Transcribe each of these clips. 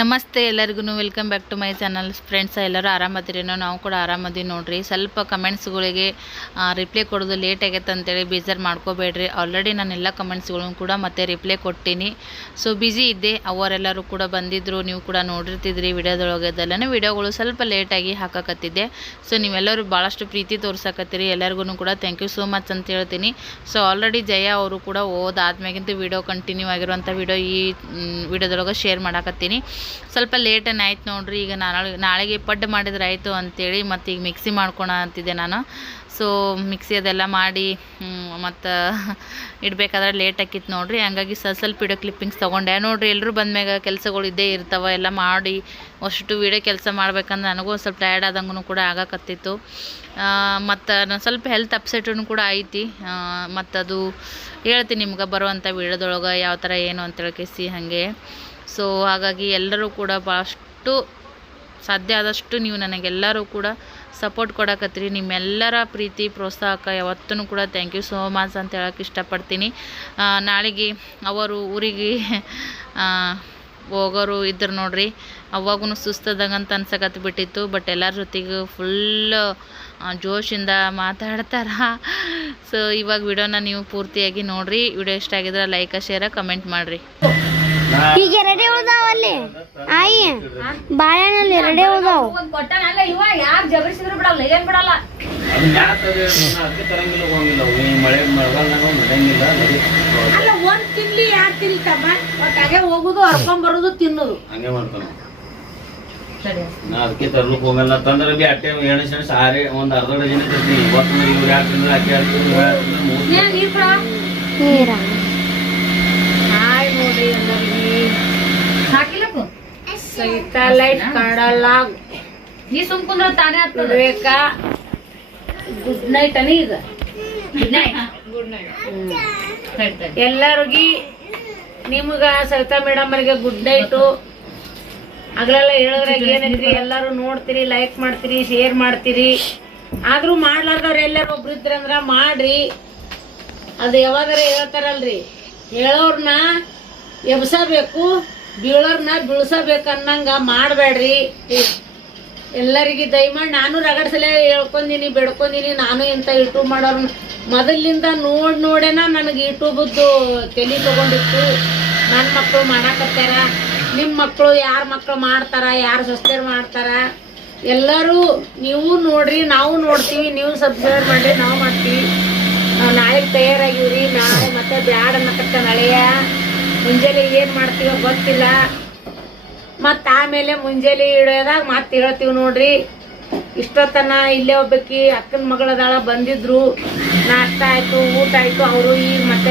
ನಮಸ್ತೆ ಎಲ್ಲರಿಗೂ welcome back to my channel. Friends ಎಲ್ಲರೂ ಆರಾಮದಿರೇನೋ ನಾವು ಕೂಡ ಆರಾಮದಿ ನೋಡ್ರಿ. ಸ್ವಲ್ಪ ಕಮೆಂಟ್ಸ್ಗಳಿಗೆ ರಿಪ್ಲೈ ಕೊಡೋದು ಲೇಟ್ ಆಗೈತೆ ಅಂತೇಳಿ ಬೇಜಾರು ಮಾಡ್ಕೋಬೇಡ್ರಿ. ಆಲ್ರೆಡಿ ನಾನು ಎಲ್ಲ ಕಮೆಂಟ್ಸ್ಗಳನ್ನು ಕೂಡ ಮತ್ತೆ ರಿಪ್ಲೈ ಕೊಟ್ಟೀನಿ. ಸೊ ಬ್ಯುಸಿ ಇದ್ದೆ. ಅವರೆಲ್ಲರೂ ಕೂಡ ಬಂದಿದ್ದರು ನೀವು ಕೂಡ ನೋಡಿರ್ತಿದ್ರಿ ವಿಡಿಯೋದೊಳಗದೆಲ್ಲನೇ ವಿಡಿಯೋಗಳು ಸ್ವಲ್ಪ ಲೇಟಾಗಿ ಹಾಕಕತ್ತಿದ್ದೆ. ಸೊ ನೀವೆಲ್ಲರೂ ಭಾಳಷ್ಟು ಪ್ರೀತಿ ತೋರ್ಸಕತ್ತೀರಿ. ಎಲ್ಲರಿಗೂ ಕೂಡ ಥ್ಯಾಂಕ್ ಯು ಸೋ ಮಚ್ ಅಂತ ಹೇಳ್ತೀನಿ. ಸೊ ಆಲ್ರೆಡಿ ಜಯ ಅವರು ಕೂಡ ಓದಾದ್ಮ್ಯಾಗಿಂತ ವಿಡಿಯೋ ಕಂಟಿನ್ಯೂ ಆಗಿರುವಂಥ ವಿಡಿಯೋ ಈ ವಿಡಿಯೋದೊಳಗೆ ಶೇರ್ ಮಾಡಾಕತ್ತೀನಿ. ಸ್ವಲ್ಪ ಲೇಟನ್ನು ಆಯ್ತು ನೋಡಿರಿ, ಈಗ ನಾಳೆ, ನಾಳೆಗೆ ಪಡ್ ಮಾಡಿದ್ರೆ ಆಯಿತು ಅಂತೇಳಿ ಮತ್ತು ಈಗ ಮಿಕ್ಸಿ ಮಾಡ್ಕೊಳ ಅಂತಿದ್ದೆ ನಾನು. ಸೊ ಮಿಕ್ಸಿ ಅದೆಲ್ಲ ಮಾಡಿ ಮತ್ತು ಇಡಬೇಕಾದ್ರೆ ಲೇಟ್ ಆಕಿತ್ತು ನೋಡ್ರಿ. ಹಂಗಾಗಿ ಸ್ವಲ್ಪ ಸ್ವಲ್ಪ ವಿಡಿಯೋ ಕ್ಲಿಪ್ಪಿಂಗ್ಸ್ ತೊಗೊಂಡೆ. ನೋಡಿರಿ ಎಲ್ಲರೂ ಬಂದ್ಮ್ಯಾಗ ಕೆಲಸಗಳು ಇದ್ದೇ ಇರ್ತಾವೆ, ಎಲ್ಲ ಮಾಡಿ ಅಷ್ಟು ವಿಡಿಯೋ ಕೆಲಸ ಮಾಡ್ಬೇಕಂದ್ರೆ ನನಗೂ ಸ್ವಲ್ಪ ಟಯರ್ಡ್ ಆದಂಗೂ ಕೂಡ ಆಗಕತ್ತಿತ್ತು. ಮತ್ತು ನಾನು ಸ್ವಲ್ಪ ಹೆಲ್ತ್ ಅಪ್ಸೆಟೂ ಕೂಡ ಐತಿ. ಮತ್ತದು ಹೇಳ್ತೀನಿ ನಿಮ್ಗೆ ಬರುವಂಥ ವಿಡಿಯೋದೊಳಗೆ ಯಾವ ಥರ ಏನು ಅಂತೇಳಿ ಕೇಸಿ ಹಾಗೆ. ಸೊ ಹಾಗಾಗಿ ಎಲ್ಲರೂ ಕೂಡ ಭಾಳಷ್ಟು ಸಾಧ್ಯ ಆದಷ್ಟು ನೀವು ನನಗೆಲ್ಲರೂ ಕೂಡ ಸಪೋರ್ಟ್ ಕೊಡಕತ್ತೀರಿ ನಿಮ್ಮೆಲ್ಲರ ಪ್ರೀತಿ ಪ್ರೋತ್ಸಾಹಕ ಯಾವತ್ತೂ ಕೂಡ ಥ್ಯಾಂಕ್ ಯು ಸೋ ಮಚ್ ಅಂತ ಹೇಳಕ್ಕೆ ಇಷ್ಟಪಡ್ತೀನಿ. ನಾಳೆಗೆ ಅವರು ಊರಿಗೆ ಹೋಗೋರು ಇದ್ರು ನೋಡ್ರಿ. ಅವಾಗೂ ಸುಸ್ತದಂಗಂತ ಅನ್ಸಕತ್ತು ಬಿಟ್ಟಿತ್ತು ಬಟ್ ಎಲ್ಲರ ಜೊತೆಗೂ ಫುಲ್ ಜೋಶಿಂದ ಮಾತಾಡ್ತಾರ? ಸೊ ಇವಾಗ ವಿಡಿಯೋನ ನೀವು ಪೂರ್ತಿಯಾಗಿ ನೋಡ್ರಿ. ವಿಡಿಯೋ ಇಷ್ಟ ಆಗಿದ್ರೆ ಲೈಕ್ ಶೇರ ಕಮೆಂಟ್ ಮಾಡ್ರಿ. ಈಗ ಎರಡೇ ಉಳ್ದಾವ ಅಲ್ಲಿ? ಆಯಿ ಬಾಳೆಹಣ್ಣಲ್ಲಿ ಎರಡೇ ಉಳ್ದಾವ ಹೋಗುದು ಹರ್ಕೊಂಡ್ ಬರೋದು ತಿನ್ನೋದು. ನಾ ಅದಕ್ಕೆ ತರ್ಲಕ್ ಹೋಗಲ್ಲ. ತಂದ್ರೆ ಬಿ ಅಟ್ಟೆ ಎಣಸ್ ಎಣಸ್ ಆರೆ ಒಂದ್ ಅರ್ಧ ಡಜನ್ ಇರ್ತೈತಿ. ಇವತ್ತು ಇವ್ರು ಯಾಕೆ ತಿಂದ್ರೆ ಅಕ್ಕಿ ತಿಂದ್ರೆ ನೀರ್? ಹಾಯ್ ನೋಡ್ರಿ ಎಲ್ಲರಿಗೆ. ಹಾಕಿಲ್ಲಕು ಸಹಿತ ಲೈಟ್ ಕಾಣಲ್ಲ ನೀ ಸುಮ್ ಕುಂದ್ರ ತಾನೇ ಹತ್ತಬೇಕ ಗುಡ್ ನೈಟ್ ಅನಿ ಈಗ. ಗುಡ್ ನೈಟ್ ಗುಡ್ ನೈಟ್ ಎಲ್ಲರಿಗಿ ನಿಮ್ಗ ಸವಿತಾ ಮೇಡಮ್ ಅವರಿಗೆ ಗುಡ್ ನೈಟು ಹಗಲೆಲ್ಲ ಹೇಳೋದ್ರಾಗ ಏನೈತ್ರಿ ಎಲ್ಲಾರು ನೋಡ್ತೀರಿ ಲೈಕ್ ಮಾಡ್ತೀರಿ ಶೇರ್ ಮಾಡ್ತೀರಿ. ಆದ್ರೂ ಮಾಡ್ಲಾರ್ದವ್ರ ಎಲ್ಲಾರು ಒಬ್ರು ಇದ್ರಂದ್ರ ಮಾಡ್ರಿ. ಅದು ಯಾವಾಗಾರ ಹೇಳ್ತಾರಲ್ರಿ. ಹೇಳೋರ್ನ ಎಬ್ಸಬೇಕು ಬೀಳೋರ್ನ ಬೀಳ್ಸಬೇಕು ಅನ್ನಂಗ ಮಾಡಬೇಡ್ರಿ ಎಲ್ಲರಿಗೆ ದಯಮಾಡಿ ನಾನು ರಗಡ್ಸಲೆ ಹೇಳ್ಕೊಂದಿನಿ ಬೆಡ್ಕೊಂದಿನಿ ನಾನು ಇಂಥ ಯೂಟ್ಯೂಬ್ ಮಾಡೋರ್ನ ಮೊದಲಿಂದ ನೋಡ್ ನೋಡೇನ ನನಗೆ ಯೂಟ್ಯೂಬದ್ದು ತಲೆ ತಗೊಂಡಿತ್ತು. ನನ್ನ ಮಕ್ಕಳು ಮಾಡಾಕತ್ತಾರ. ನಿಮ್ಮ ಮಕ್ಕಳು ಯಾರ ಮಕ್ಕಳು ಮಾಡ್ತಾರ, ಯಾರು ಸೊಸ್ತೆರು ಮಾಡ್ತಾರ, ಎಲ್ಲರೂ ನೀವು ನೋಡ್ರಿ, ನಾವು ನೋಡ್ತೀವಿ, ನೀವು ಸಬ್ಸ್ಕ್ರೈಬ್ ಮಾಡ್ರಿ, ನಾವು ಮಾಡ್ತೀವಿ. ನಾವು ನಾಳೆ ತಯಾರಾಗಿವ್ರಿ, ನಾಳೆ ಮತ್ತೆ ಬ್ಯಾಡ ಅನ್ನತಕ್ಕ ನಳೆಯ ಮುಂಜಾನೆ ಏನು ಮಾಡ್ತೀವೋ ಗೊತ್ತಿಲ್ಲ. ಮತ್ತು ಆಮೇಲೆ ಮುಂಜಾನೆ ಇಡೋದಾಗ ಮತ್ತೆ ಹೇಳ್ತೀವಿ ನೋಡ್ರಿ. ಇಷ್ಟೊತ್ತನ ಇಲ್ಲೇ ಒಬ್ಬಾಕಿ ಅಕ್ಕನ ಮಗಳದಾಳ ಬಂದಿದ್ರು. ನಾಷ್ಟ ಆಯ್ತು, ಊಟ ಆಯ್ತು, ಅವರು, ಈಗ ಮತ್ತೆ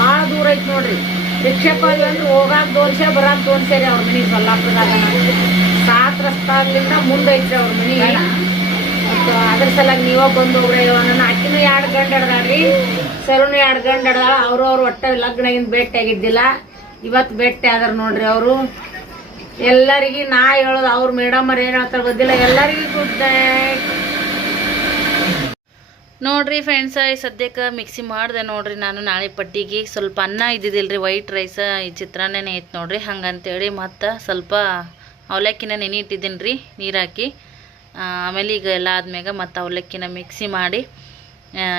ಭಾಳ ದೂರ ಐತಿ ನೋಡ್ರಿ. ರಿಕ್ಷಾಕ್ ಹೋದ್ವಿ ಅಂದ್ರೆ ಹೋಗಾಕ ದೋನ್ಸೆ, ಬರಾಕ್ ದೋನ್ಸೆ ರೀ ಅವ್ರ ಮನೆ ಸೊಲ್ಲಾಪುರದಾಗ. ಸಾತ್ ರಸ್ತಾದಿಂದ ಮುಂದೆ ಅವ್ರ ಮನೆ. ಮತ್ತು ಅದ್ರ ಸಲಾಗಿ ನೀವ ಬಂದು ಹೋಗ್ರಿ ನನ್ನ ಅಕ್ಕಿನೂ ಎರಡು ಗಂಟೆ ಹಿಡ್ದಾಳ್ರಿ ಸರುನು ಎರಡು ಗಂಟೆ ಹಿಡ್ದಾಳ ಅವರು ಅವ್ರು ಒಟ್ಟ ಲಗ್ನಾಗಿಂದ ಭೇಟಿ ಆಗಿದ್ದಿಲ್ಲ. ಇವತ್ತು ಭೇಟಿ ಆದ್ರ ನೋಡ್ರಿ ಅವರು. ಎಲ್ಲರಿಗೂ ನಾ ಹೇಳೋದು ಅವ್ರ ಮೇಡಮ್ ಅವ್ರು ಏನು ಹೇಳ್ತಾರೆ ಗೊತ್ತಿಲ್ಲ. ಎಲ್ಲರಿಗೂ ಗುಡ್ ನೈಟ್ ನೋಡ್ರಿ ಫ್ರೆಂಡ್ಸ್ ಈ ಸದ್ಯಕ್ಕೆ ಮಿಕ್ಸಿ ಮಾಡಿದೆ ನೋಡ್ರಿ ನಾನು ನಾಳೆ ಪಟ್ಟಿಗೆ. ಸ್ವಲ್ಪ ಅನ್ನ ಇದ್ದಿದ್ದಿಲ್ರಿ ವೈಟ್ ರೈಸ ಈ ಚಿತ್ರಾನ್ನನೇ ಐತೆ ನೋಡ್ರಿ. ಹಂಗಂತೇಳಿ ಮತ್ತು ಸ್ವಲ್ಪ ಅವಲಕ್ಕಿನ ನೆನೆ ಇಟ್ಟಿದ್ದೀನಿ ರೀ ನೀರು ಹಾಕಿ. ಆಮೇಲೆ ಈಗ ಎಲ್ಲ ಆದ್ಮ್ಯಾಗ ಮತ್ತು ಅವಲಕ್ಕಿನ ಮಿಕ್ಸಿ ಮಾಡಿ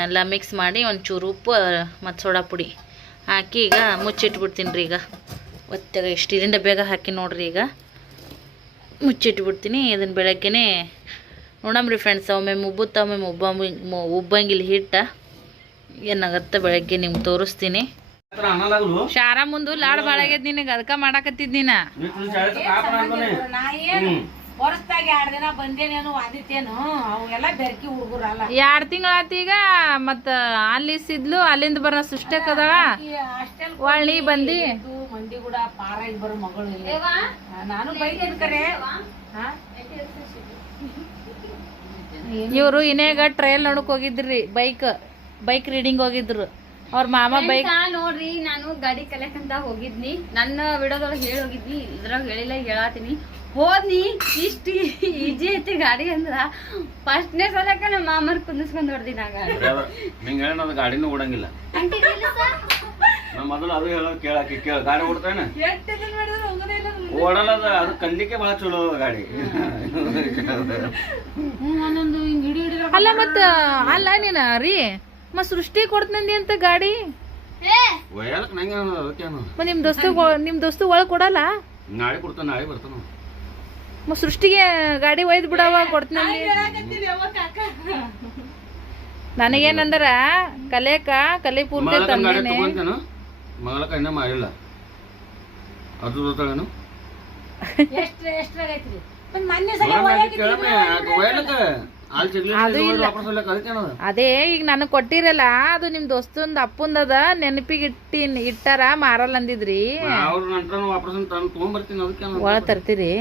ಎಲ್ಲ ಮಿಕ್ಸ್ ಮಾಡಿ ಒಂಚೂರು ಉಪ್ಪು, ಮತ್ತು ಸೋಡಾ ಪುಡಿ ಹಾಕಿ ಈಗ ಮುಚ್ಚಿಟ್ಬಿಡ್ತೀನಿ ರೀ ಈಗ. ಒತ್ತಾಗ ಸ್ಟೀಲಿನ ಬೇಗ ಹಾಕಿ ನೋಡ್ರಿ ಈಗ. ಮುಚ್ಚಿಟ್ಬಿಡ್ತೀನಿ ಇದನ್ನು ಬೆಳಗ್ಗೆನೇ ನೋಡಮ್ರಿ ಫ್ರೆಂಡ್ಸ್ ಒಮ್ಮೆ ಮುಬ್ಬುತ್ತ ಒಮ್ಮೆ ಮುಬ್ಬ ಉಬ್ಬಂಗಿಲ್ಲ ಹಿಟ್ಟ. ಏನಾಗತ್ತೆ ಬೆಳಗ್ಗೆ ನಿಮ್ಗೆ ತೋರಿಸ್ತೀನಿ. ಶಾರಾ ಮುಂದು ಲಾಡ್ ಭಾಳ ಆಗೈತೆ ನಿನಗೆ ಅದಕ್ಕೆ ಮಾಡಾಕತ್ತಿದ್ ನೀನ? ಎರಡ್ ತಿಂಗಳಾತ ಈಗ? ಮತ್ತ ಅಲ್ಲಿ ಸಿದ್ಲು ಅಲ್ಲಿಂದ ಬರೋ ಸುಷ್ಟಕ್ಕದಾಳ ಅಷ್ಟೆಲ್ ಒಳ್ಳಿ ಬಂದು. ಮಂದಿ ಕೂಡ ಪಾರಾಗಿ ಬರೋ ಮಗಳು ಇಲ್ಲಿ. ನಾನು ಹಾ? ಇವರು ಇನೇಗ ಟ್ರಯಲ್ ನೋಡಕ್ ಹೋಗಿದ್ರಿ ಬೈಕ್ ಬೈಕ್ ರೀಡಿಂಗ್ ಹೋಗಿದ್ರು. ಅವ್ರ ಮಾಮ ಬೈಕ್ ನೋಡ್ರಿ ನಾನು ಗಾಡಿ ಕಲಿಯಕಂತ ಹೋಗಿದ್ನಿ. ನನ್ನ ವಿಡಿಯೋದೊಳಗೆ ಹೇಳಿ ಹೋಗಿದ್ನಿ ಇದ್ರಾಗ ಹೇಳಿಲ್ಲ ಹೇಳಾತೀನಿ. ಹೋದ್ನಿ ಇಷ್ಟ ಈಜಿ ಐತಿ ಗಾಡಿ ಅಂದ್ರ ಫಸ್ಟ್ನೇ ಸಲಕ್ಕ ನಮ್ಮ ಮಾಮರ್ ಕುಂದಿಸ್ಕೊಂಡ್ ಹೊಡ್ದಿ ನಾ ಗಾಡಿ. ಗಾಡಿನೂ ಓಡಂಗಿಲ್ಲ. ಆಂಟಿ ನಾ ಮೊದಲು ಅದು ಹೇಳೋದು ಕೇಳಕ್ಕೆ ಕೇಳ ಗಾಡಿ ಓಡ್ತಾನೆ ಓಡಲ್ಲ ಅದು ಅದು ಬಹಳ ಚಲೋ ಗಾಡಿ. ಅಲ್ಲ ಮತ್ತ ಅಲ್ಲ ನೀನ ರೀ ಮ ಸೃಷ್ಟಿ ಕೊಡ್ತಂದಿ ಅಂತ ಗಾಡಿ? ಒಯ್ಯಾಲಕ್ ನಂಗೆ ಅದಕ್ಕೇನು ಮ ನಿಮ್ ದೋಸ್ತ ನಿಮ್ ದೋಸ್ತ ಒಳಗ್ ಕೊಡಲ್ಲ? ನಾಳೆ ಕೊಡ್ತಾನ ನಾಳೆ ಬರ್ತಾನ ಮ ಸೃಷ್ಟಿಗೆ ಗಾಡಿ ಒಯ್ದ್ ಬಿಡವ ಕೊಡ್ತೀನಿ ನನಗೇನಂದ್ರ ಕಲೆಕ ಕಲೆ ಪೂರ್ತಿ ತಂದೇನೆ. ಮಗಳಕ್ಕ ಇನ್ನೂ ಮಾಡಿಲ್ಲ. ಅದು ಎಷ್ಟ್ ಮತ್ತ್ ಮೊನ್ನೆ ಸಿಗ್ಲಿಲ್ಲ ವಾಪಸ್ ಅದಕ್ಕೇನದ ಅದೇ ಈಗ ನನಗೆ ಕೊಟ್ಟಿರಲ್ಲ ಅದು ನಿಮ್ ದೋಸ್ತಂದು ಅಪ್ಪಂದದ ನೆನಪಿಗೆ ಇಟ್ಟಿ ಇಟ್ಟಾರ ಮಾರಲ್ಲ ಅಂದಿದ್ರಿ. ಅವ್ರ ನಂತರ ವಾಪಸ್ ತಂದು ತೊಗೊಂಬರ್ತೀನಿ ಅದಕ್ಕೇನು ಒಳ ತರ್ತೀರಿ.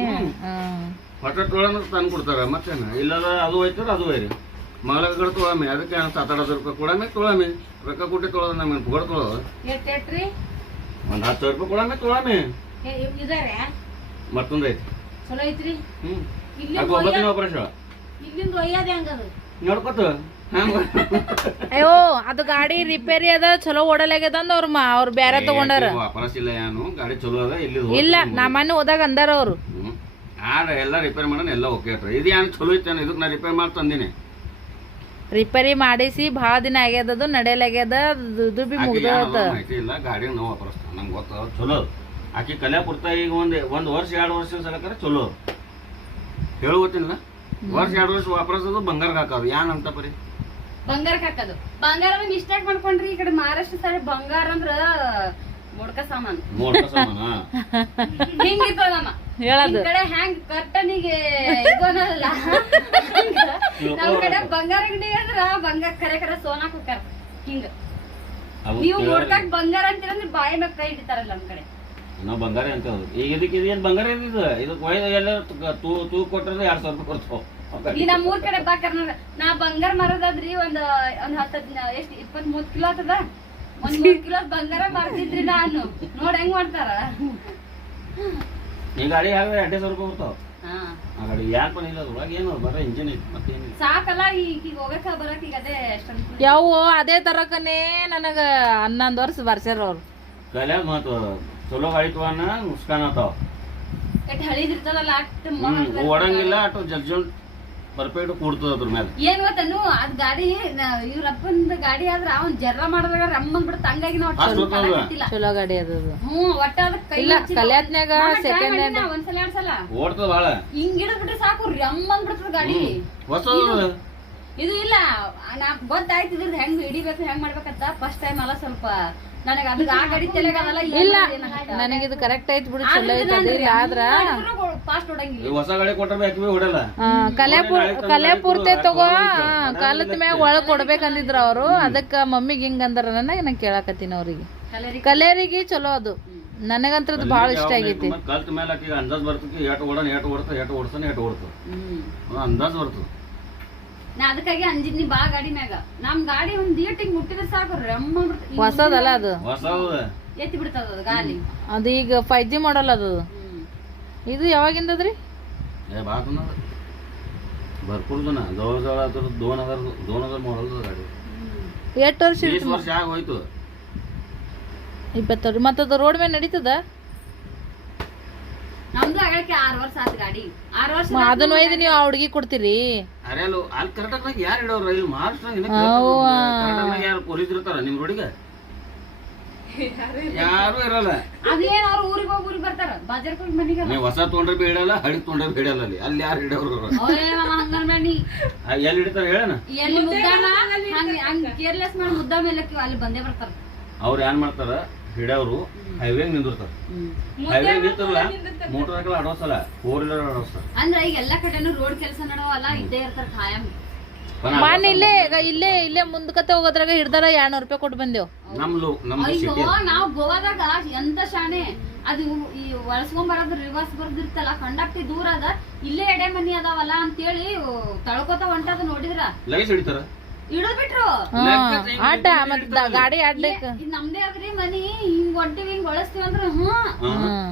ಹೊಟ್ಟೆ ತೊಳನ ತಂದು ಕೊಡ್ತಾರ ಮತ್ತೇನ? ಇಲ್ಲದ ಅದು ಹೋಯ್ತಾರ ಅದು ಒಯ್ರಿ ಮಗಳ ಕಡೆ ತೊಳಮೆ ಅದಕ್ಕೆ ಸಾತ್ ಹತ್ತು ರೂಪಾಯಿ ಕೊಡಮೆ ತೊಳಮೆ ರೊಕ್ಕ ಕೊಟ್ಟು ತೊಳೋದ್ ನಮಗೆ ಪುಗಡ್ ತೊಳೋದು ಒಂದ್ ಹತ್ತು ಸಾವಿರ ರೂಪಾಯಿ ಕೊಡಮೆ ತೊಳಮೆ ಮತ್ತೊಂದೈತಿ ಇವ್- ಇದಾರೆ? ಮತ್ತೊಂದು ಐತಿ. ಚಲೋ ಐತ್ರಿ? ಅದು ಒಂಬತ್ತಿನ ಆಪರೇಷನ್ ಇಲ್ಲಿಂದ ಒಯ್ಯೋದ್ ಹೆಂಗದು. ನೋಡ್ಕೊತ. ಹಂಗ ಅಯ್ಯೋ ಅದು ಗಾಡಿ ರಿಪೇರಿ ಅದ ಚಲೋ ಓಡಲಾಗ್ಯದ ಅಂದ ಅವ್ರ ಮಾ ಅವ್ರ ಬ್ಯಾರೆ ತಗೊಂಡಾರ. ವಾಪಸ್ ಇಲ್ಲ ಏನು ಗಾಡಿ ಚಲೋ ಅದ ಇಲ್ಲಿ ಇಲ್ಲ ನಾ ಮೊನ್ನೆ ಹೋದಾಗ ಅಂದಾರ ಅವ್ರು. ಆದ್ರೆ ಎಲ್ಲ ರಿಪೇರ್ ಮಾಡೋಣ ಎಲ್ಲ ಓಕೆ ಇದು ಏನು ಚಲೋ ಐತೆ ಇದಕ್ಕೆ ನಾ ರಿಪೇರ್ ಮಾಡಿ ತಂದೀನಿ ರಿಪೇರಿ ಮಾಡಿಸಿ ಭಾಳ ದಿನ ಆಗ್ಯದ ಅದು ನಡೆಯಲಾಗ್ಯದ ಬಿ ಆಕಿಗೆ ಮುಗ್ದ ಏನದ ಮಾಹಿತಿ ಇಲ್ಲ ಗಾಡಿ ನಾವು ನಮ್ಗೆ ಗೊತ್ತದ ಚಲೋ. ಆಕಿ ಕಲ್ಯಾಪುರ್ತ ಈಗ ಒಂದು ಒಂದು ವರ್ಷ ಎರಡು ವರ್ಷ ಸಲಕರ ಚಲೋ ಹೇಳುವತ್ತಿಲ್ಲ ಹೇಳು ಗೊತ್ತಿಲ್ಲ ವರ್ಷ ಎರಡು ವರ್ಷ ವಾಪರಿಸೋದು ಬಂಗಾರ ಹಾಕೋದು. ಯಾನ್ ಅಂತ ಪರಿ? ಬಂಗಾರ ಹಾಕೋದು. ಬಂಗಾರ ಮಿಸ್ಟೇಕ್ ಮಾಡ್ಕೊಂಡ್ರಿ ಈ ಕಡೆ ಮಹಾರಾಷ್ಟ್ರ ಸೈಡ್ ಬಂಗಾರ ಅಂದ್ರ ಮೊಡ್ಕ ಸಾಮಾನು. ಮೋಟ ಸಾಮಾನ? ಹಿಂಗಿರ್ತದಮ್ಮ ಹೇಳದು. ಈ ಕಡೆ ಹ್ಯಾಂಗ್ ಕರ್ತನಿಗೆ ಇದು ಅನ್ನೋದಲ್ಲ. ನಮ್ ಕಡೆ ಬಂಗಾರ ಅಂಗಡಿ ಅಂದ್ರ ಬಂಗಾರ ಕರೆ ಕರೆ ಸೋನಾಕ್ ಹೋಗ್ತಾರ ಹಿಂಗ. ನೀವು ನೋಡ್ತಾಕ ಬಂಗಾರ ಅಂತೀರಂದ್ರೆ ಬಾಯಿ ಮ್ಯಾಗ ಕೈ ಹಿಡಿತಾರಲ್ಲ ನಮ್ ಕಡೆ. ನಾವು ಬಂಗಾರ ಅಂತ. ಈಗ ಇದಕ್ಕೆ ಇದೇನು ಬಂಗಾರ ಇದು? ಇದಕ್ಕೆ ಒಯ್ದು ಎಲ್ಲ ತು- ತೂ ಕೊಟ್ಟರೆ ಎರಡು ಸಾವಿರ ರೂಪಾಯಿ ಕೊಡ್ತಾವ. ಈ ನಮ್ ಊರ್ ಕಡೆ ಬಾ ಕರ್ನಾಟಕ. ನಾ ಬಂಗಾರ ಮರದಾದ್ರಿ ಒಂದ್ ಒಂದ್ ಹತ್ತ ಎಷ್ಟ್ ಇಪ್ಪತ್ ಮೂವತ್ ಕಿಲೋ ಆತದ? ಒಂದ್ ಮೂರ್ ಕಿಲೋ ಬಂಗಾರ ಮಾರ್ತಿದ್ರಿ ನಾನು. ನೋಡ್ ಹೆಂಗ್ ಮಾಡ್ತಾರ? ಈ ಗಾಡಿ ಹಾಕಿದ್ರೆ ಎರಡೇ ಸಾವಿರ ರೂಪಾಯಿ ಬರ್ತಾವ ಹಾ ಆ ಗಾಡಿ ಯಾಕೆ ಬಂದಿಲ್ಲ ಅದ್ರೊಳಗೆ ಏನು ಬರೀ ಇಂಜಿನ್ ಐತಿ ಮತ್ತೇನಿಲ್ಲ ಸಾಕಲ್ಲ ಈಗ ಈಗ ಹೋಗಕ ಬರಕ್ ಈಗ ಅದೇ ಎಷ್ಟೊಂದು ಯಾವ ಅದೇ ತರಕನೇ ನನಗ ಹನ್ನೊಂದು ವರ್ಷ ಬರ್ಸ್ಯಾರ ಅವ್ರು. ಕಲೆ ಮಾತು ಚಲೋ ಆಯ್ತು ಅನ್ನ ಮುಸ್ಕಾನ್ ಆತಾವ. ಹಳಿದಿರ್ತದಲ್ಲ ಅಷ್ಟ್ ಹ್ಮ್ ಓಡಂಗಿಲ್ಲ ಅಟ್ಟು ಜಲ್ ಜಲ್ ಪರ್ಫೆಕ್ಟ್ ಕೂಡ್ತದ ಅದ್ರ ಮೇಲೆ. ಏನ್ ಗೊತ್ತನು ಅದ್ ಗಾಡಿ ಇವ್ರಪ್ಪನ ಇವ್ರ ಅಪ್ಪಂದ ಗಾಡಿ ಆದ್ರ ಅವ್ನ್ ಜರ್ರ ಮಾಡಿದಾಗ ರಮ್ಮನ್ ಬಿಡುತ್ತ ಹಂಗಾಗಿ ನಾವ್ ಚಲೋ ಗಾಡಿ ಅದು ಹ್ಮ್ ಒಟ್ಟ ಅದ ಕೈ ಇಲ್ಲ. ಕಲ್ಯಾತ್ನ್ಯಾಗ ಮಾಡಿದ್ನ hand. ಒಂದ್ಸಲ ಎರಡ್ ಸಲ. ಓಡ್ತದ ಬಾಳ. ಹಿಂಗ್ ಹಿಡಿದ್ಬಿಟ್ರೆ ಸಾಕು ರಮ್ಮನ್ ಬಿಡ್ತದ ಗಾಡಿ. ಹೊಸ ಇದು ಇಲ್ಲ ನಾ ಗೊತ್ತಾಯ್ತು ಇದ್ರದ್ದು ಹೆಂಗ್ ಹಿಡಿಬೇಕು ಹೆಂಗ್ ಮಾಡ್ಬೇಕಂತ ಫಸ್ಟ್ ಟೈಮ್ ಅಲ್ಲ ಸ್ವಲ್ಪ ನನಗೆ ಇದು ಆ ಗಾಡಿ ತಲೆಗಾಗಲ್ಲ ಇಲ್ಲ. ನನಗಿದು ಕರೆಕ್ಟ್ ಐತ್ ಬಿಡು ಚಲೋ ಐತಿ ಅದು ಇಲ್ಲ ಆದ್ರ ಫಾಸ್ಟ್ ಹೊಡಂಗಿಲ್ಲ ಈ ಹೊಸ ಗಾಡಿ ಕೊಟ್ಟರೆ ಯಾಕೆ ಬಿ ಹೊಡಲ್ಲ ಆ, ಕಲೆ ಪೂರ್ ಕಲೆ ಪೂರ್ತಿ ತಗೋ ಕಾಲದ ಮ್ಯಾಗ ಒಳಗ್ ಕೊಡ್ಬೇಕಂದಿದ್ರ ಅವ್ರು. ಅದಕ್ಕ ಮಮ್ಮಿಗೆ ಹಿಂಗ ಅಂದ್ರ ನನಗೆ ನಾನು ಕೇಳಾಕತ್ತೀನಿ ಅವ್ರಿಗೆ. ಕಲೆಯರಿಗೆ? ಕಲೇರಿಗೆ ಚಲೋ ಅದು. ನನಗಂತ್ರದ್ದು ಭಾಳ ಇಷ್ಟ ಆಗೈತಿ. ಕಲ್ತ ಮೇಲೆ ಅಂದಾಜ್ ಬರ್ತೀವಿ ಎಟ್ ಓಡೋಣ ಎಟ್ ಓಡ್ತಾ ಎಟ್ ಓಡ್ತಾನೆ ಎಟ್ ಅಂದಾಜ್ ಬರ್ತದ. ನಾ ಅದಕ್ಕಾಗಿ ಅಂಜಿದ್ನಿ ಬಾ ಗಾಡಿ ಮ್ಯಾಗ. ನಮ್ ಗಾಡಿ ಒಂದ್ ಏಟಿಂಗ್ ಮುಟ್ಟಿದ್ರೆ ಸಾಕು ರಮ್ಮ ಹೊಸದಲ್ಲ ಅದು? ಹೊಸದ. ಎತ್ತಿ ಬಿಡ್ತದ ಅದು ಗಾಲಿ. ಅದು ಈಗ ಫೈವ್ ಜಿ ಮಾಡಲ್ಲ ಅದು? ಇದು ಯಾವಾಗಿಂದದ್ರಿ? ಭರ್ಪೂರ್ ಜನ ಜವಳ ಜವಳ ಅದ್ರ ದೋನ್ ಹಜಾರ್ ದೋನ್ ಹಜಾರ್ ಮಾಡಲ್ ಗಾಡಿ. ಎಷ್ಟು ವರ್ಷ ವರ್ಷ ಆಗಿ ಹೋಯ್ತು ಮತ್ತದು ರೋಡ್ ಮೇಲೆ ನಡೀತದ? ನಮ್ದು ಆಗಕ್ಕೆ ಆರ್ ವರ್ಷ ಆತ್ ಗಾಡಿ. ಆರ್ ವರ್ಷ ಅದನ್ನ ಒಯ್ದು ನೀವು ಆ ಹುಡುಗಿ ಕೊಡ್ತೀರಿ? ಅರೆ ಅಲ್ಲಿ ಅಲ್ಲಿ ಕರ್ನಾಟಕದಾಗ ಯಾರು ಇಡೋರು ಇಲ್ಲಿ ಮಹಾರಾಷ್ಟ್ರ ಯಾರು ಪೊಲೀಸ್ ಇರ್ತಾರ ನಿಮ್ ರೋಡಿಗೆ ಯಾರು ಇರಲ್ಲ. ಅದೇನ್ ಅವ್ರ ಊರಿಗೆ ಹೋಗಿ ಊರಿಗೆ ಬರ್ತಾರ? ಬಾಜಾರ್ಕ್ ಮನಿಗೆ ನೀವು ಹೊಸ ತೊಗೊಂಡ್ರೆ ಬೇಡಲ್ಲ ಹಳಿ ತೊಗೊಂಡ್ರೆ ಬೇಡಲ್ಲ ಅಲ್ಲಿ. ಅಲ್ಲಿ ಯಾರು ಮಾಡಿ. ಎಲ್ಲಿ ಇಡ್ತಾರ ಹೇಳಣ ಎಲ್ಲಿ ಮುದ್ದಾನ? ಹಂಗ ಕೇರ್ಲೆಸ್ ಮಾಡಿ ಮುದ್ದ ಮೇಲೆ ಅಲ್ಲಿ ಬಂದೇ ಬರ್ತಾರ. ಅವ್ರು ಏನ್ ಮಾಡ್ತಾರ? ಹಿಡಿಯೋರು ಹೈವೇ ನಿಂದಿರ್ತಾರ. ಹೈವೇ ನಿಂತಿರಲ್ಲ ಮೋಟರ್ ಸೈಕಲ್ ಅಡೋಸಲ್ಲ ಫೋರ್ ವೀಲರ್ ಅಡೋಸ್ತಾರ ಅಂದ್ರೆ ಈಗ ಎಲ್ಲಾ ಕಡೆನೂ ರೋಡ್ ಕೆಲಸ ನಡೆವಲ್ಲ ಇದ್ದೇ ಇರ್ತಾರ ಖಾಯಂ ಮಾನ್ ಇಲ್ಲೇ ಈಗ ಇಲ್ಲೇ ಇಲ್ಲೇ ಮುಂದ್ಕತೆ ಹೋಗೋದ್ರಾಗ ಹಿಡ್ದಾರ ಎರಡ್ನೂರು ರೂಪಾಯಿ ಕೊಟ್ಟು ಬಂದೇವ್. ನಮ್ದು ನಮ್ದು ಸಿಟಿ ಅಯ್ಯೋ ನಾವ್ ಗೋವಾದಾಗ ಎಂತ ಶಾನೆ ಅದು ಈ ಒಳಸ್ಕೊಂಡ್ ಬರೋದು ರಿವರ್ಸ್ ಬರ್ದಿರ್ತಲ್ಲ ಕಂಡಕ್ಟಿ ದೂರ ಅದ. ಇಲ್ಲೇ ಎಡೆ ಮನಿ ಅದಾವಲ್ಲ ಅಂತೇಳಿ ತಳ್ಕೊತ ಹೊಂಟದ ನೋಡಿದ್ರ? ಲೈಸ್ ಹಿಡಿತಾರ. ಇಡದ್ ಬಿಟ್ರು ಆಟ ಮತ್ತ ಗಾಡಿ ಆಡ್ಲಿಕ್ಕೆ ಇದ್ ನಮ್ದೇ ಅದ್ರಿ ಮನಿ ಹಿಂಗ್ ಹೊಂಟಿವಿ ಬಳಸ್ತೀವಿ ಅಂದ್ರ ಹ್ಮ್.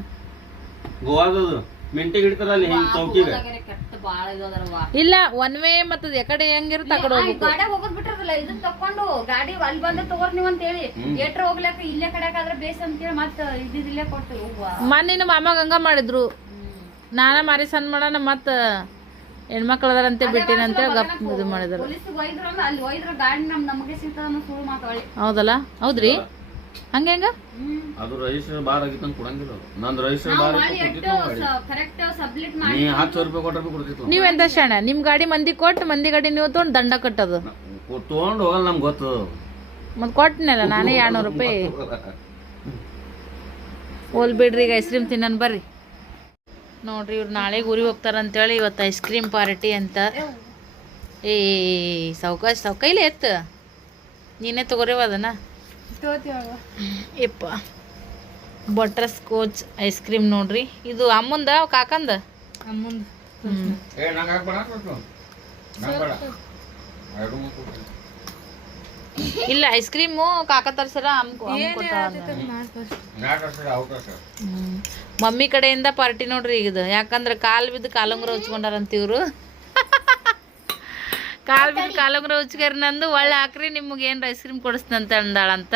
ಗೋವಾದದು. ಮಿಂಟಿಗೆ ಹಿಡಿತಾರ ಅಲ್ಲಿ ಹಿಂಗ್ ಚೌಕಿಗೆ? ಕೆಟ್ಟ ಬಾಳ ಇದಾದ್ರವ್ವ ಇಲ್ಲ ಒನ್ ವೇ ಮತ್ತದ ಎಕಡೆ ಹೆಂಗಿರುತ್ತೆ ಆ ಕಡೆ ಹೋಗ್ಬೇಕು. ಗಾಡ್ಯಾಗ ಹೋಗೋದ್ ಬಿಟ್ರದಲ್ಲ ಇದನ್ನ ತಕೊಂಡು ಗಾಡಿ ಅಲ್ಲಿ ಬಂದ ತಗೋರ್ ನೀವ್ ಅಂತ ಹೇಳಿ ಏಟ್ರ ಹೋಗ್ಲಕ್ಕ ಇಲ್ಲೇ ಕಡೆಕಾದ್ರ ಬೇಸ್ ಅಂತ ಹೇಳಿ ಮತ್ತ ಇದ್ದಿದ್ ಕೊಡ್ತೀವಿ ಹೂವ ಮೊನ್ನೆ ನಮ್ಮ ಮಾಮಾಗ ಗಂಗ ಮಾಡಿದ್ರು. ನಾನ ಮಾರಿ ಸಣ್ಣ ಮಾಡೋಣ ಮತ್ತ ಹೆಣ್ಮಕ್ಳು ಅದಾರಂತೆ ಬಿಟ್ಟಿನಂತೆ ಗಪ್ ಇದು ಮಾಡಿದ್ರು. ಪೊಲೀಸ್ ಒಯ್ದ್ರ ಅಲ್ಲಿ ಒಯ್ದ್ರ ಗಾಡಿ ನಮ್ ನಮಗೆ ಸಿಗ್ತದ ಅನ್ನೋ ಸುಳ್ಳು ಮಾತಾಡಿ ಹೌದಲ್ಲ? ಹೌದ್ರಿ? ಹಂಗ ಹೆಂಗ? ಅದು ರಿಜಿಸ್ಟರ್ ಬಾರ್ ಆಗಿತ್ತು ಕೊಡಂಗಿಲ್ಲ ಅದು. ನಂದು ರಿಜಿಸ್ಟರ್ ಬಾರ್ ಮಾಡಿ ಇತ್ತು ಎಷ್ಟು ಕರೆಕ್ಟ್ ಸಬ್ಮಿಟ್ ಮಾಡಿ ನೀ ಹತ್ತು ಸಾವಿರ ರೂಪಾಯಿ ಕೊಟ್ಟರೆ ಕೊಡ್ತಿತ್ತು ನೀವೆಂತ ಶಣ ನಿಮ್ ಗಾಡಿ ಮಂದಿ ಕೊಟ್ಟು ಮಂದಿ ಗಾಡಿ ನೀವು ತೊಗೊಂಡು ದಂಡ ಕಟ್ಟೋದು. ತೊಗೊಂಡು ಹೋಗಲ್ಲ ನಮ್ಗೆ ಗೊತ್ತು. ಮತ್ ಕೊಟ್ಟನಲ್ಲ ನಾನೇ ಎರಡ್ನೂರು ರೂಪಾಯಿ. ಹೋಲ್ ಬಿಡ್ರಿ ಈಗ ಐಸ್ ಕ್ರೀಮ್ ತಿನ್ನನ್ ಬರ್ರಿ. ನೋಡ್ರಿ ಇವ್ರು ನಾಳೆ ಊರಿಗೆ ಹೋಗ್ತಾರ ಅಂತೇಳಿ ಇವತ್ತು ಐಸ್ ಕ್ರೀಮ್ ಪಾರ್ಟಿ ಅಂತ. ಏ ಸೌಕಾಶ್ ಸೌಕೈಲೆ ಎತ್ತ. ನೀನೇ ತಗೋರಿವ ಅದನ್ನ. ಯಪ್ಪ ಬಟರ್ ಸ್ಕೋಚ್ ಐಸ್ ಕ್ರೀಮ್ ನೋಡ್ರಿ. ಇದು ಅಮ್ಮಂದ ಕಾಕಂದ. ಇಲ್ಲ ಐಸ್ ಕ್ರೀಮು ಕಾಕ ತರ್ಸರ. ಮಮ್ಮಿ ಕಡೆಯಿಂದ ಪಾರ್ಟಿ ನೋಡ್ರಿ ಈಗ ಇದು. ಯಾಕಂದ್ರೆ ಕಾಲ್ ಬಿದ್ದು ಕಾಲಂಗ್ರ ಹಚ್ಕೊಂಡಾರಂತ ಇವ್ರು. ಕಾಲ್ ಬಿಟ್ಟು ಕಾಲಂಗ್ರ ಹಚ್ಕ್ಯಾರ ನಂದು ಒಳ್ಳೆ ಹಾಕ್ರಿ ನಿಮ್ಗೆ ಏನ್ರ ಐಸ್ ಕ್ರೀಮ್ ಕೊಡಿಸ್ತಂತ ಅಂದಾಳಂತ.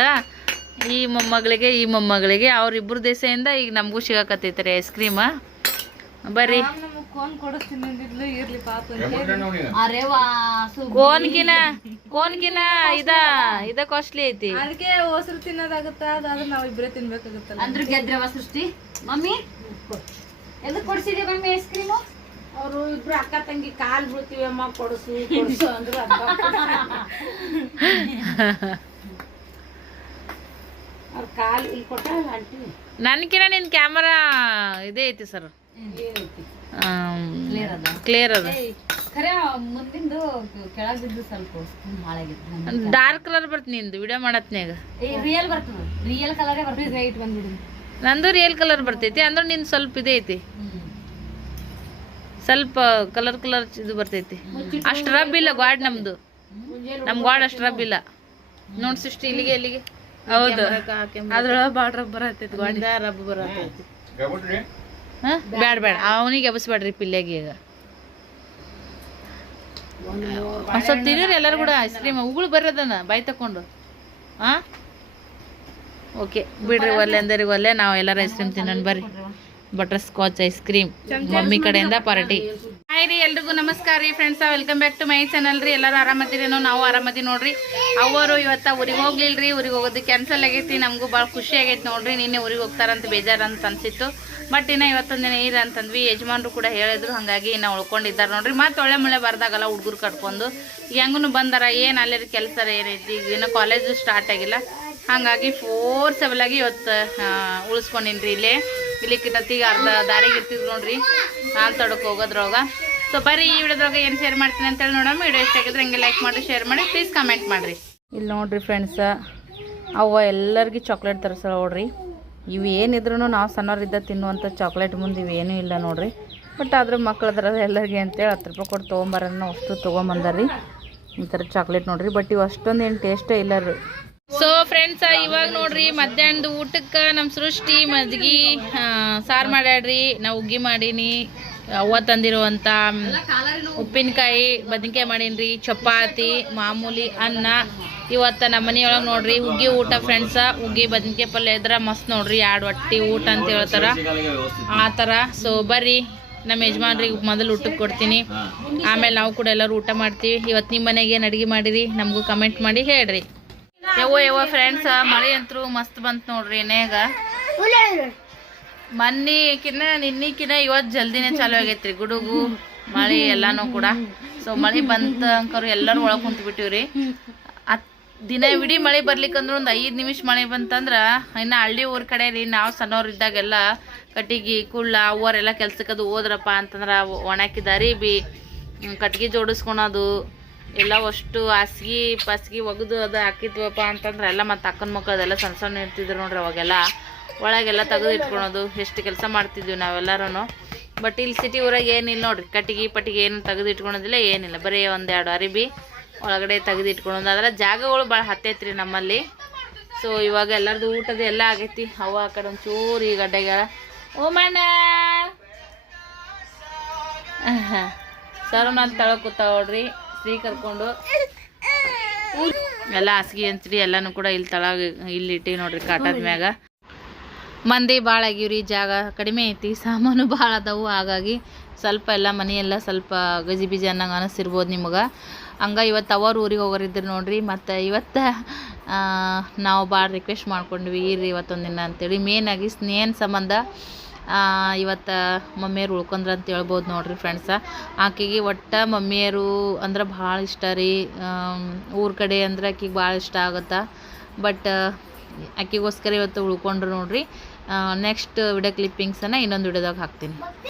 ಈ ಮೊಮ್ಮಗಳಿಗೆ ಈ ಮೊಮ್ಮಗಳಿಗೆ ಅವ್ರಿಬ್ರು ದೇಶದಿಂದ ಈಗ ನಮಗೂ ಸಿಗಾಕತ್ತೈತ್ರಿ ಐಸ್ ಕ್ರೀಮ್ ಬರ್ರಿ. ಅರೆ ವಾ ಸು ಕೋನ್ಗಿನ ಕೋನ್ಗಿನ ಇದ ಇದ ಕಾಸ್ಟ್ಲಿ ಐತಿ. ಅದಕ್ಕೆ ಹೊಸರು ತಿನ್ನೋದಾಗುತ್ತ ಅದಾದ್ರೆ ನಾವ್ ಇಬ್ರೇ ತಿನ್ಬೇಕಾಗುತ್ತಲ್ಲ. ಅಂದ್ರ ಗೆದ್ರವ ಸೃಷ್ಟಿ. ಮಮ್ಮಿ ಎದಕ್ ಕೊಡ್ಸಿದ್ಯಾ ಮಮ್ಮಿ ಐಸ್ ಕ್ರೀಮು ಅವರು ಇಬ್ರು ಅಕ್ಕ ತಂಗಿ ಕಾಲ್ ಬೀಳ್ತೀವಿ ಅಮ್ಮ ಕೊಡಿಸು ಕೊಡಿಸು ಅಂದ್ರು ಅವ್ರ ಕಾಲ್ ಇಲ್ಲಿ ಕೊಟ್ಟಿ ಆಂಟಿ? ನನ್ಕಿನ ನಿನ್ ಕ್ಯಾಮರಾ ಇದೇ ಐತಿ ಸರ್. ಕ್ಲಿಯರ್ ಅದ? ಖರೆ ಮುಂದಿಂದು ಕೆಳಗ್ ಬಿದ್ದು ಸ್ವಲ್ಪ ಹಾಳಾಗಿತ್ತು ಡಾರ್ಕ್ ಕಲರ್ ಬರ್ತ ನಿಂದು ವಿಡಿಯೋ ಮಾಡತ್ನ್ಯಾಗ ರಿಯಲ್ ಬರ್ತದ ರಿಯಲ್ ಕಲರೇ ಬರ್ತದೆ ರೈಟ್ ಬಂದ್ಬಿಡಿ. ನಂದು ರಿಯಲ್ ಕಲರ್ ಬರ್ತೈತಿ ಅಂದ್ರೆ ನಿನ್ ಸ್ವಲ್ಪ ಇದೈತಿ ಐತಿ. ಸ್ವಲ್ಪ ಕಲರ್ ಕಲರ್ ಇದು ಬರ್ತೈತಿ. ಅಷ್ಟು ರಬ್ ಇಲ್ಲ ಗಾಡ್ ನಮ್ದು. ನಮ್ ಗಾಡ್ ಅಷ್ಟು ರಬ್ ಇಲ್ಲ. ನೋಡ್ ಸಿಸ್ಟಿ ಇಲ್ಲಿಗೆ ಇಲ್ಲಿಗೆ. ಹೌದು. ಅದ್ರೊಳಗೆ ಭಾಳ ರಬ್ ಬರತೈತಿ ಗಾಡಿದ ರಬ್ ಬರತೈತಿ. ಹಾ? ಬ್ಯಾಡ ಬ್ಯಾಡ. ಅವನಿಗೆ ಎಬ್ಸ್ಬೇಡ್ರಿ ಪಿಲ್ಲೆಗೆ ಈಗ ಸ್ವಲ್ಪ ತಿನ್ನೀರಿ ಎಲ್ಲರೂ ಕೂಡ ಐಸ್ ಕ್ರೀಮ್ ಉಗುಳು ಬರೋದನ್ನ ಬಾಯಿ ತಕೊಂಡು ಹಾ? ಓಕೆ ಬಿಡ್ರಿ ಒಲ್ಲೆ ಅಂದರೆ ಒಲ್ಲೆ ನಾವು ಎಲ್ಲರೂ ಐಸ್ ಕ್ರೀಮ್ ತಿನ್ನೋಣ ಬರ್ರಿ. Butterscotch ice cream mummy ಕಡೆಯಿಂದ ಪಾರ್ಟಿ ಹಾಯ್ ರೀ ಎಲ್ರಿಗೂ ನಮಸ್ಕಾರ ರೀ friends welcome back to my channel ರೀ. ಎಲ್ಲರೂ ಆರಾಮದಿರೇನೋ? ನಾವು ಆರಾಮದಿ ನೋಡ್ರಿ. ಅವರು ಇವತ್ತ ಊರಿಗೆ ಹೋಗ್ಲಿಲ್ಲ ರೀ. ಊರಿಗೆ ಹೋಗೋದು ಕ್ಯಾನ್ಸಲ್ ಆಗೈತಿ. ನಮಗೂ ಭಾಳ ಖುಷಿ ಆಗೈತಿ ನೋಡ್ರಿ. ನಿನ್ನೆ ಊರಿಗೆ ಹೋಗ್ತಾರಂತ ಬೇಜಾರು ಅಂತ ಅನ್ಸಿತ್ತು. ಬಟ್ ಇನ್ನು ಇವತ್ತೊಂದು ದಿನ ಇರ ಅಂತಂದ್ವಿ. ಯಜಮಾನ್ರು ಕೂಡ ಹೇಳಿದ್ರು. ಹಾಗಾಗಿ ಇನ್ನು ಉಳ್ಕೊಂಡಿದ್ದಾರೆ ನೋಡ್ರಿ. ಮತ್ತೆ ಒಳ್ಳೆ ಮಳೆ ಬರ್ದಾಗಲ್ಲ ಹುಡುಗರು ಕಟ್ಕೊಂಡು ಹೆಂಗೂ ಬಂದಾರ. ಏನು ಅಲ್ಲಿರ ಕೆಲಸ ಏನೈತಿ ಈಗ ಇನ್ನು ಕಾಲೇಜು ಸ್ಟಾರ್ಟ್ ಆಗಿಲ್ಲ. ಹಾಗಾಗಿ ಫೋರ್ಸಬಲ್ ಆಗಿ ಇವತ್ತು ಉಳಿಸ್ಕೊಂಡಿನ್ರಿ ಇಲ್ಲೇ. ಇಲ್ಲಿ ಕಿಟತ್ತಿಗೆ ಅರ್ಧ ದಾರಿಗೆ ಇರ್ತಿದ್ರು ನೋಡ್ರಿ. ಹಾಲು ತಡಕ್ಕೆ ಹೋಗೋದ್ರೊಳಗ. ಸೊ ಬರ್ರಿ ಈ ವಿಡಿಯೋದ್ರೊಳಗ ಏನು ಶೇರ್ ಮಾಡ್ತೀನಿ ಅಂತೇಳಿ ನೋಡಮ್ಮ ವಿಡಿಯೋ ಇಷ್ಟ ಆಗಿದ್ರೆ ಹಂಗೆ ಲೈಕ್ ಮಾಡಿ ಶೇರ್ ಮಾಡಿ ಪ್ಲೀಸ್ ಕಮೆಂಟ್ ಮಾಡಿರಿ. ಇಲ್ಲಿ ನೋಡ್ರಿ ಫ್ರೆಂಡ್ಸ ಅವ ಎಲ್ಲರಿಗೂ ಚಾಕ್ಲೇಟ್ ತರಿಸೋ ನೋಡ್ರಿ. ಇವು ಏನಿದ್ರು ನಾವು ಸಣ್ಣವರಿದ್ದ ತಿನ್ನುವಂಥ ಚಾಕ್ಲೇಟ್ ಮುಂದೆ ಇವೇನೂ ಇಲ್ಲ ನೋಡ್ರಿ. ಬಟ್ ಆದ್ರೆ ಮಕ್ಳು ಅದ್ರ ಎಲ್ಲರಿಗೆ ಅಂತೇಳಿ ಹತ್ತು ರೂಪಾಯಿ ಕೊಟ್ಟು ತೊಗೊಂಬರೋಣ ಅಷ್ಟು ತೊಗೊಂಬಂದಾರಿ ಈ ಥರ ಚಾಕ್ಲೇಟ್ ನೋಡ್ರಿ. ಬಟ್ ಇವು ಅಷ್ಟೊಂದು ಏನು ಟೇಸ್ಟೇ ಇಲ್ಲ ರೀ. ಸೊ ಫ್ರೆಂಡ್ಸ್ ಇವಾಗ ನೋಡ್ರಿ ಮಧ್ಯಾಹ್ನದ ಊಟಕ್ಕೆ ನಮ್ಮ ಸೃಷ್ಟಿ, ಮಜ್ಗಿ ಸಾರು ಮಾಡ್ಯಾಡ್ರಿ. ನಾವು ಉಗ್ಗಿ ಮಾಡೀನಿ, ಅವ್ವ ತಂದಿರುವಂಥ ಉಪ್ಪಿನಕಾಯಿ, ಬದನೆಕಾಯಿ ಮಾಡೀನಿ ಚಪಾತಿ, ಮಾಮೂಲಿ ಅನ್ನ. ಇವತ್ತು ನಮ್ಮ ಮನೆಯೊಳಗೆ ನೋಡ್ರಿ ಹುಗ್ಗಿ ಊಟ ಫ್ರೆಂಡ್ಸ ಹುಗ್ಗಿ ಬದ್ನಿಕಾಯಿ ಪಲ್ಯ ಇದ್ರೆ ಮಸ್ತ್ ನೋಡ್ರಿ ಎರಡು ಹೊಟ್ಟಿ ಊಟ ಅಂತ ಹೇಳ್ತಾರ. ಆ ಥರ ಸೊ ಬರ್ರಿ ನಮ್ಮ ಯಜಮಾನ್ರಿಗೆ ಮೊದಲು ಊಟಕ್ಕೆ ಕೊಡ್ತೀನಿ. ಆಮೇಲೆ ನಾವು ಕೂಡ ಎಲ್ಲರೂ ಊಟ ಮಾಡ್ತೀವಿ. ಇವತ್ತು ನಿಮ್ಮ ಮನೆಗೆ ಏನು ಅಡುಗೆ ಮಾಡಿರಿ, ನಮಗೂ ಕಮೆಂಟ್ ಮಾಡಿ ಹೇಳ್ರಿ. ಯವ್ವ ಯವ್ವ ಫ್ರೆಂಡ್ಸ್ ಮಳೆ ಅಂತೂ ಮಸ್ತ್ ಬಂತು ನೋಡ್ರಿ ಏನೇಗ ಮೊನ್ನಿಕಿನ್ನ ನಿನ್ನಿಕಿನ್ನ ಇವತ್ತು ಜಲ್ದಿನೇ ಚಾಲು ಆಗೈತ್ರಿ ಗುಡುಗು, ಮಳೆ ಎಲ್ಲಾನು ಕೂಡ. ಸೊ ಮಳೆ ಬಂತ ಅಂಕರು ಎಲ್ಲರೂ ಒಳಗೆ ಕುಂತು ಬಿಟ್ಟಿವ್ರಿ ದಿನ ಇಡೀ ಮಳೆ ಬರ್ಲಿಕ್ಕಂದ್ರೆ ಒಂದು ಐದು ನಿಮಿಷ ಮಳೆ ಬಂತಂದ್ರ ಇನ್ನು ಹಳ್ಳಿ ಊರ್ ಕಡೆ ರೀ ನಾವು ಸಣ್ಣವ್ರು ಇದ್ದಾಗೆಲ್ಲ ಕಟ್ಟಿಗೆ, ಕುಳ್ಳ ಅವರೆಲ್ಲ ಕೆಲ್ಸಕ್ಕದು ಹೋದ್ರಪ್ಪ ಅಂತಂದ್ರೆ ರೀ ಬಿ ಕಟ್ಟಿಗೆ ಜೋಡಿಸ್ಕೊಳೋದು ಎಲ್ಲ ಅಷ್ಟು ಹಾಸ್ಗೆ ಪಸ್ಗಿ ಒಗೆದು ಅದು ಹಾಕಿದ್ವಪ್ಪ ಅಂತಂದ್ರೆ ಎಲ್ಲ ಮತ್ತು ಅಕ್ಕನ ಮಕ್ಕಳು ಅದೆಲ್ಲ ಸಣ್ಣ ಸಣ್ಣ ಇರ್ತಿದ್ರು ನೋಡ್ರಿ ಅವಾಗೆಲ್ಲ. ಒಳಗೆಲ್ಲ ತೆಗೆದು ಇಟ್ಕೊಳೋದು, ಎಷ್ಟು ಕೆಲಸ ಮಾಡ್ತಿದ್ವಿ ನಾವೆಲ್ಲರೂ ಬಟ್ ಇಲ್ಲಿ ಸಿಟಿ ಊರಾಗ ಏನಿಲ್ಲ ನೋಡ್ರಿ, ಕಟ್ಟಿಗೆ ಪಟ್ಟಿಗೆ ಏನು ತೆಗೆದು ಇಟ್ಕೊಳೋದಿಲ್ಲ, ಏನಿಲ್ಲ. ಬರೀ ಒಂದೆರಡು ಅರಿಬಿ ಒಳಗಡೆ ತೆಗೆದು ಇಟ್ಕೊಳೋದು. ಅದರ ಜಾಗಗಳು ಭಾಳ ಹತ್ತೈತ್ರಿ ನಮ್ಮಲ್ಲಿ. ಸೊ ಇವಾಗ ಎಲ್ಲರದು ಊಟದ ಎಲ್ಲ ಆಗೈತಿ. ಅವ ಆ ಕಡೆ ಒಂಚೂರು ಈ ಓ ಮಣ್ಣ! ಸರ್ ನಾನು ತಳ ಸ್ತ್ರೀ ಕರ್ಕೊಂಡು. ಎಲ್ಲ ಹಾಸಿಗೆ ಅಂತ್ರಿ, ಎಲ್ಲನೂ ಕೂಡ ಇಲ್ಲಿ ತಳ ಇಲ್ಲಿ ಇಟ್ಟಿ ನೋಡ್ರಿ ಕಾಟದ ಮ್ಯಾಗ. ಮಂದಿ ಭಾಳ ಆಗಿವ್ರಿ ಜಾಗ ಕಡಿಮೆ ಐತಿ, ಸಾಮಾನು ಭಾಳ ಅದಾವು, ಹಾಗಾಗಿ ಸ್ವಲ್ಪ ಎಲ್ಲ ಮನೆಯೆಲ್ಲ ಸ್ವಲ್ಪ ಗಜಿ ಬಿಜಿ ಅನ್ನಂಗೆ ಅನಿಸಿರ್ಬೋದು ನಿಮಗೆ. ಹಂಗ ಇವತ್ತು ಅವ್ರ ಊರಿಗೆ ಹೋಗೋರಿದ್ರು ನೋಡ್ರಿ, ಮತ್ತು ಇವತ್ತು ನಾವು ಭಾಳ ರಿಕ್ವೆಸ್ಟ್ ಮಾಡ್ಕೊಂಡ್ವಿ, ಇರ್ರಿ ಇವತ್ತೊಂದಿನ ದಿನ ಅಂತೇಳಿ. ಮೇನಾಗಿ ಸ್ನೇಹನ ಸಂಬಂಧ ಇವತ್ತು ಮಮ್ಮಿಯರು ಉಳ್ಕೊಂಡ್ರು ಅಂತ ಹೇಳ್ಬೋದು ನೋಡಿರಿ ಫ್ರೆಂಡ್ಸ ಆಕೆಗೆ ಒಟ್ಟು ಮಮ್ಮಿಯರು ಅಂದ್ರೆ ಭಾಳ ಇಷ್ಟ ರೀ. ಊರ ಕಡೆ ಅಂದ್ರೆ ಆಕೆಗೆ ಭಾಳ ಇಷ್ಟ ಆಗುತ್ತೆ. ಬಟ್ ಆಕೆಗೋಸ್ಕರ ಇವತ್ತು ಉಳ್ಕೊಂಡ್ರು ನೋಡಿರಿ. ನೆಕ್ಸ್ಟ್ ವಿಡಿಯೋ ಕ್ಲಿಪ್ಪಿಂಗ್ಸನ್ನು ಇನ್ನೊಂದು ವಿಡಿಯೋದಾಗ ಹಾಕ್ತೀನಿ.